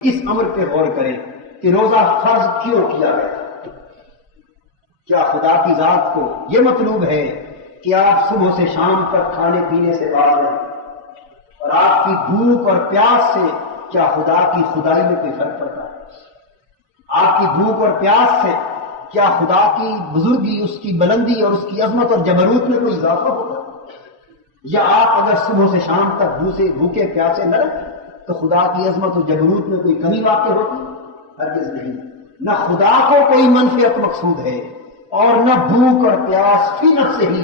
اس امر پہ غور کریں کہ روزہ فرض کیوں کیا گیا؟ کیا خدا کی ذات کو یہ مطلوب ہے کہ آپ صبح سے شام تک کھانے پینے سے باز رہیں؟ اور آپ کی بھوک اور پیاس سے کیا خدا کی خدائی میں کوئی فرق پڑتا ہے؟ آپ کی بھوک اور پیاس سے کیا خدا کی بزرگی، اس کی بلندی اور اس کی عظمت اور جبروت میں کوئی اضافہ ہوتا ہے؟ یا آپ اگر صبح سے شام تک بھوکے پیاسے نہ رہیں تو خدا کی عظمت و جبروت میں کوئی کمی واقع ہوتی؟ ہرگز نہیں۔ نہ خدا کو کوئی منفعت مقصود ہے اور نہ بھوک اور پیاس فی نفس ہی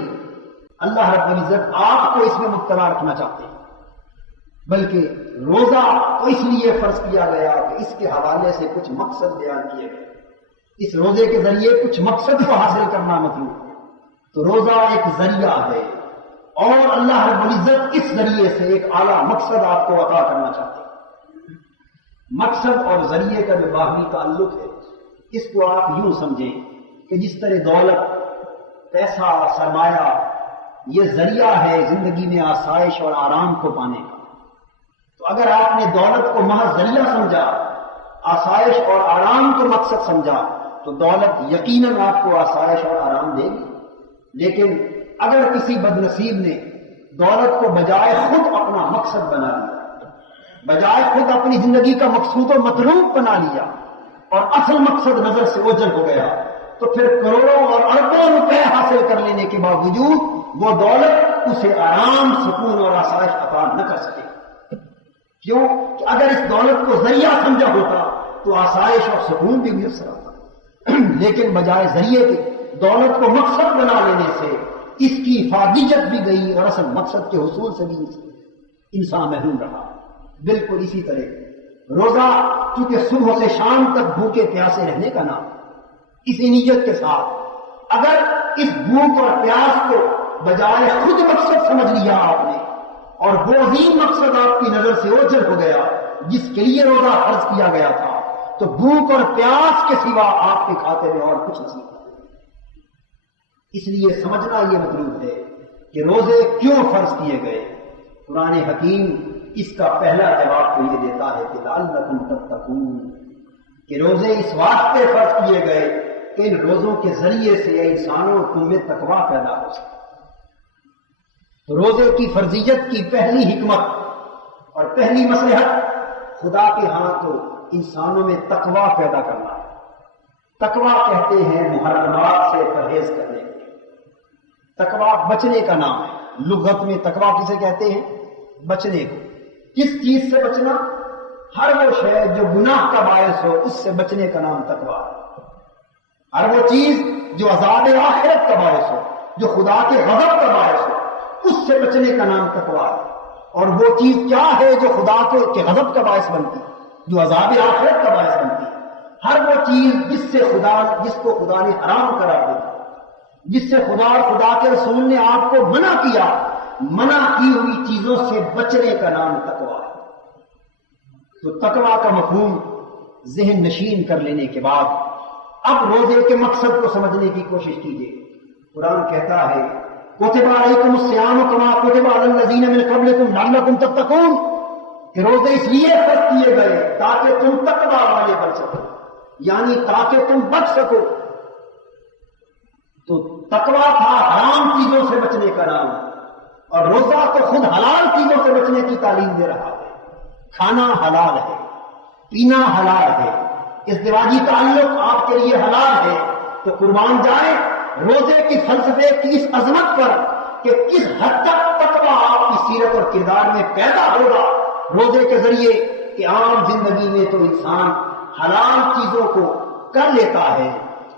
اللہ رب العزت آپ کو اس میں مبتلا رکھنا چاہتے ہیں، بلکہ روزہ تو اس لیے فرض کیا گیا کہ اس کے حوالے سے کچھ مقصد بیان کیے گئے، اس روزے کے ذریعے کچھ مقصد کو حاصل کرنا مطلوب ہے۔ تو روزہ ایک ذریعہ ہے اور اللہ رب العزت اس ذریعے سے ایک اعلیٰ مقصد آپ کو عطا کرنا چاہتے ہیں۔ مقصد اور ذریعے کا جو باہمی تعلق ہے، اس کو آپ یوں سمجھیں کہ جس طرح دولت، پیسہ، سرمایہ یہ ذریعہ ہے زندگی میں آسائش اور آرام کو پانے کا، تو اگر آپ نے دولت کو محض ذریعہ سمجھا، آسائش اور آرام کو مقصد سمجھا، تو دولت یقیناً آپ کو آسائش اور آرام دے گی۔ لیکن اگر کسی بدنصیب نے دولت کو بجائے خود اپنا مقصد بنا لیا، بجائے خود اپنی زندگی کا مقصود و مطلوب بنا لیا اور اصل مقصد نظر سے اوجھل ہو گیا، تو پھر کروڑوں اور اربوں روپے حاصل کر لینے کے باوجود وہ دولت اسے آرام، سکون اور آسائش عطا نہ کر سکے۔ کیوں کہ اگر اس دولت کو ذریعہ سمجھا ہوتا تو آسائش اور سکون بھی میسر آتا، لیکن بجائے ذریعے کے دولت کو مقصد بنا لینے سے اس کی افادیت بھی گئی اور اصل مقصد کے حصول سے بھی انسان محروم رہا۔ بالکل اسی طرح روزہ چونکہ صبح سے شام تک بھوکے پیاسے رہنے کا نام، اسی نیت کے ساتھ اگر اس بھوک اور پیاس کو بجائے خود مقصد سمجھ لیا آپ نے اور وہ عظیم مقصد آپ کی نظر سے اوجھل ہو گیا جس کے لیے روزہ فرض کیا گیا تھا، تو بھوک اور پیاس کے سوا آپ کے کھاتے میں اور کچھ نہیں۔ اس لیے سمجھنا یہ مطلوب ہے کہ روزے کیوں فرض کیے گئے۔ قرآن حکیم اس کا پہلا جواب تو یہ دیتا ہے کہ لعلکم تتقون، کہ روزے اس واسطے فرض کیے گئے کہ ان روزوں کے ذریعے سے انسانوں تم میں تقویٰ پیدا ہو سکے۔ تو روزے کی فرضیت کی پہلی حکمت اور پہلی مصلحت خدا کے ہاں تو انسانوں میں تقویٰ پیدا کرنا ہے۔ تقویٰ کہتے ہیں محرمات سے پرہیز کرنے کو۔ تقویٰ بچنے کا نام ہے۔ لغت میں تقویٰ کسے کہتے ہیں؟ بچنے کو۔ کس چیز سے بچنا؟ ہر وہ شے جو گناہ کا باعث ہو اس سے بچنے کا نام تقویٰ ہے۔ ہر وہ چیز جو عذاب آخرت کا باعث ہو، جو خدا کے غضب کا باعث ہو، اس سے بچنے کا نام تقویٰ ہے۔ اور وہ چیز کیا ہے جو خدا کے غضب کا باعث بنتی، جو عذاب آخرت کا باعث بنتی؟ ہر وہ چیز جس کو خدا نے حرام قرار دیا، جس سے خدا اور خدا کے رسول نے آپ کو منع کیا، منع کی ہوئی چیزوں سے بچنے کا نام تقویٰ ہے۔ تو تقویٰ کا مفہوم ذہن نشین کر لینے کے بعد اب روزے کے مقصد کو سمجھنے کی کوشش کیجیے۔ قرآن کہتا ہے کتب علیکم الصیام کما کتب علی الذین من قبلکم لعلکم تتقون، کہ روزے اس لیے فرض کیے گئے تاکہ تم تقویٰ والے بن سکو، یعنی تاکہ تم بچ سکو۔ تو تقویٰ تھا حرام چیزوں سے بچنے کا نام، اور روزہ تو خود حلال چیزوں سے بچنے کی تعلیم دے رہا ہے۔ کھانا حلال ہے، پینا حلال ہے، ازدواجی تعلق آپ کے لیے حلال ہے، تو قربان جائیں روزے کی فلسفے کی اس عظمت پر کہ کس حد تک تقویٰ آپ کی سیرت اور کردار میں پیدا ہوگا روزے کے ذریعے، کہ عام زندگی میں تو انسان حلال چیزوں کو کر لیتا ہے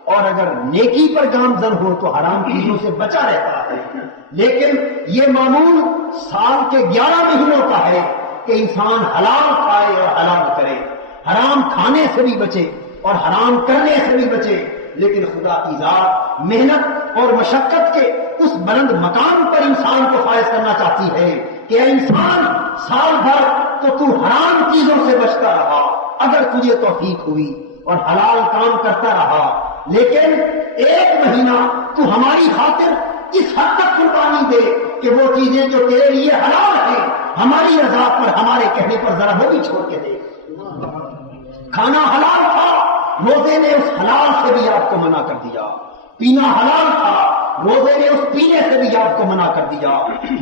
اور اگر نیکی پر گامزن ہو تو حرام چیزوں سے بچا رہتا ہے، لیکن یہ معمول سال کے 11 مہینوں کا ہے کہ انسان حلال کھائے اور حلال کرے، حرام کھانے سے بھی بچے اور حرام کرنے سے بھی بچے۔ لیکن خدا کی ذات محنت اور مشقت کے اس بلند مقام پر انسان کو فائز کرنا چاہتی ہے کہ اے انسان سال بھر تو حرام چیزوں سے بچتا رہا اگر تجھے توفیق ہوئی اور حلال کام کرتا رہا، لیکن ایک مہینہ تو ہماری خاطر اس حد تک قربانی دے کہ وہ چیزیں جو تیرے لیے حلال ہیں ہماری رضا پر، ہمارے کہنے پر ذرا وہ بھی چھوڑ کے دے۔ کھانا حلال تھا، روزے نے اس حلال سے بھی آپ کو منع کر دیا. پینا حلال تھا، روزے نے اس پینے سے بھی آپ کو منع کر دیا.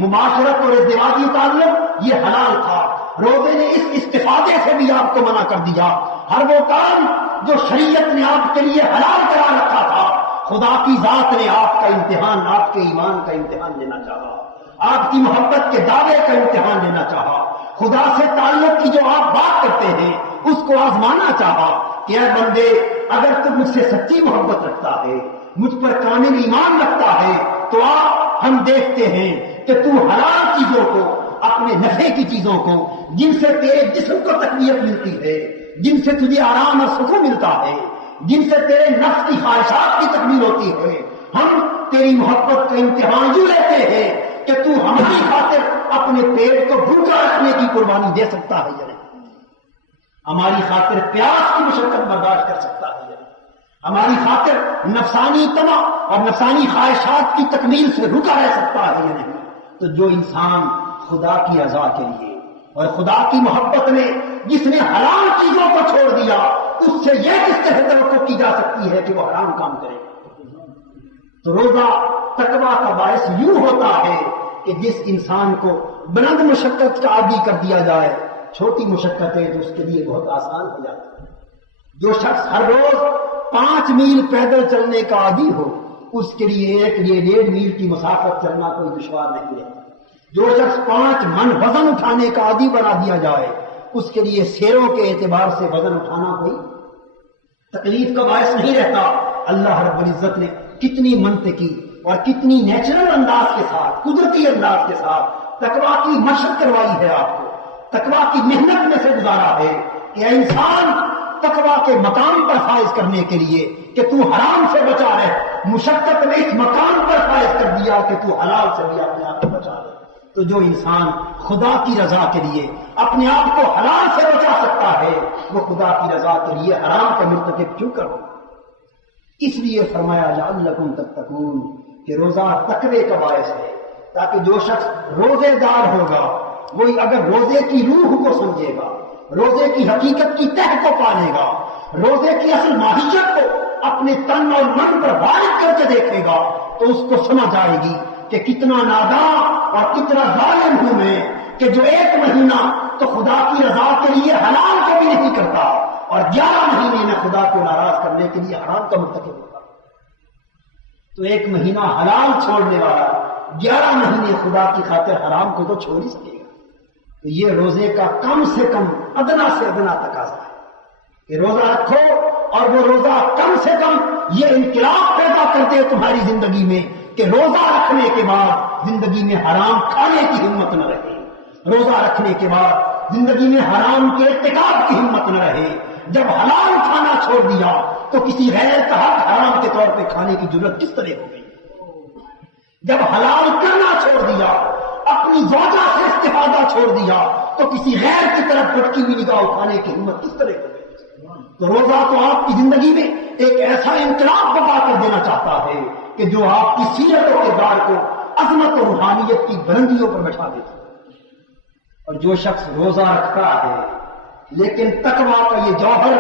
معاشرت اور ازدواجی تعلق یہ حلال تھا، روزے نے اس استفادے سے بھی آپ کو منع کر دیا. ہر وہ کام جو شریعت نے آپ کے لیے حلال کرا رکھا تھا، خدا کی ذات نے آپ کا امتحان، آپ کے ایمان کا امتحان لینا چاہا، آپ کی محبت کے دعوے کا امتحان لینا چاہا، خدا سے تعلق کی جو آپ بات کرتے ہیں اس کو آزمانا چاہا کہ اے بندے، اگر تو مجھ سے سچی محبت رکھتا ہے، مجھ پر کامل ایمان رکھتا ہے، تو ہم دیکھتے ہیں کہ تو حلال چیزوں کو، اپنے نفع کی چیزوں کو، جن سے تیرے جسم کو تقویت ملتی ہے، جن سے تجھے آرام اور سکون ملتا ہے، جن سے تیرے نفس کی خواہشات کی تکمیل ہوتی ہے، ہم تیری محبت کا امتحان یوں لیتے ہیں کہ تو ہماری خاطر اپنے پیٹ کو بھوکا رکھنے کی قربانی دے سکتا ہے یا نہیں، ہماری خاطر پیاس کی مشقت برداشت کر سکتا ہے یا نہیں، ہماری خاطر نفسانی طمع اور نفسانی خواہشات کی تکمیل سے رکا رہ سکتا ہے یا نہیں. تو جو انسان خدا کی رضا کے لیے اور خدا کی محبت میں جس نے حرام چیزوں کو چھوڑ دیا، اس سے یہ کس طرح توقع کی جا سکتی ہے کہ وہ حرام کام کرے. تو روزہ تقویٰ کا باعث یوں ہوتا ہے کہ جس انسان کو بلند مشقت کا عادی کر دیا جائے، چھوٹی مشقت ہے تو اس کے لیے بہت آسان ہو جاتی ہے. جو شخص ہر روز 5 میل پیدل چلنے کا عادی ہو، اس کے لیے 1.5 میل کی مسافت چلنا کوئی دشوار نہیں ہے. جو شخص 5 من وزن اٹھانے کا عادی بنا دیا جائے، اس کے لیے سیروں کے اعتبار سے وزن اٹھانا کوئی تکلیف کا باعث نہیں رہتا. اللہ رب العزت نے کتنی منطقی اور کتنی نیچرل انداز کے ساتھ، قدرتی انداز کے ساتھ تقویٰ کی مشق کروائی ہے، آپ کو تقویٰ کی محنت میں سے گزارا ہے کہ اے انسان، تقویٰ کے مقام پر فائز کرنے کے لیے کہ تو حرام سے بچا رہے، مشقت میں اس مقام پر فائز کر دیا کہ تو حلال سے بھی اپنے آپ کو بچا رہے. تو جو انسان خدا کی رضا کے لیے اپنے آپ کو حلال سے بچا سکتا ہے، وہ خدا کی رضا کے لیے حرام کا مرتکب کیوں کرو. اس لیے فرمایا لعلکم تتقون کہ روزہ تقوی کا باعث ہے، تاکہ جو شخص روزے دار ہوگا، وہ اگر روزے کی روح کو سمجھے گا، روزے کی حقیقت کی تہ کو پالے گا، روزے کی اصل ماہیت کو اپنے تن اور من پر وارد کر کے دیکھے گا، تو اس کو سمجھ آئے گی کہ کتنا نادان اور کتنا ظالم ہوں میں کہ جو 1 مہینہ تو خدا کی رضا کے لیے حلال کو بھی نہیں کرتا، اور 11 مہینے میں خدا کو ناراض کرنے کے لیے حرام کا مرتکب ہوتا. تو 1 مہینہ حلال چھوڑنے والا 11 مہینے خدا کی خاطر حرام کو تو چھوڑ ہی سکے گا. تو یہ روزے کا کم سے کم، ادنا سے ادنا تقاضا ہے کہ روزہ رکھو، اور وہ روزہ کم سے کم یہ انقلاب پیدا کرتے تمہاری زندگی میں کہ روزہ رکھنے کے بعد زندگی میں حرام کھانے کی ہمت نہ رہے، روزہ رکھنے کے بعد زندگی میں حرام کے ارتکاب کی ہمت نہ رہے. جب حلال کھانا چھوڑ دیا تو کسی غیر کا حق حرام کے طور پہ کھانے کی ضرورت کس طرح ہو گئی. جب حلال کرنا چھوڑ دیا، اپنی زوجہ سے استفادہ چھوڑ دیا، تو کسی غیر کی طرف بھٹکی ہوئی نگاہ اٹھانے کی ہمت کس طرح ہو گئی. تو روزہ تو آپ کی زندگی میں ایک ایسا انقلاب برپا کر دینا چاہتا ہے کہ جو آپ کی سیرت و کردار کو عظمت اور روحانیت کی بلندیوں پر بٹھا دیتا ہے. اور جو شخص روزہ رکھتا ہے لیکن تقویٰ کا یہ جوہر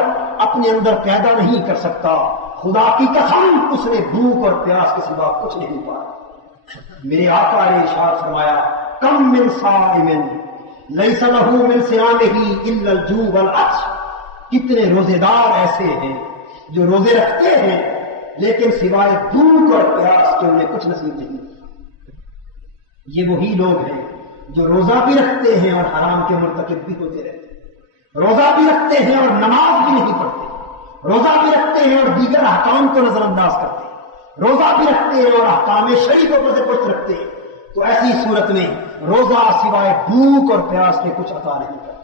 اپنے اندر پیدا نہیں کر سکتا، خدا کی قسم اس نے بھوک اور پیاس کے سوا کچھ نہیں پایا. میرے آقا نے ارشاد فرمایا، کم من صائم لیس لہ من صیامہ الا الجوع والعطش. کتنے روزے دار ایسے ہیں جو روزے رکھتے ہیں لیکن سوائے بھوک اور پیاس کے انہیں کچھ نصیب نہیں. یہ وہی لوگ ہیں جو روزہ بھی رکھتے ہیں اور حرام کے مرتکب بھی ہوتے رہتے ہیں، روزہ بھی رکھتے ہیں اور نماز بھی نہیں پڑھتے، روزہ بھی رکھتے ہیں اور دیگر احکام کو نظر انداز کرتے ہیں، روزہ بھی رکھتے ہیں اور احکام شرعی کو پر پشت رکھتے ہیں. تو ایسی صورت میں روزہ سوائے بھوک اور پیاس کے کچھ عطا نہیں کرتا.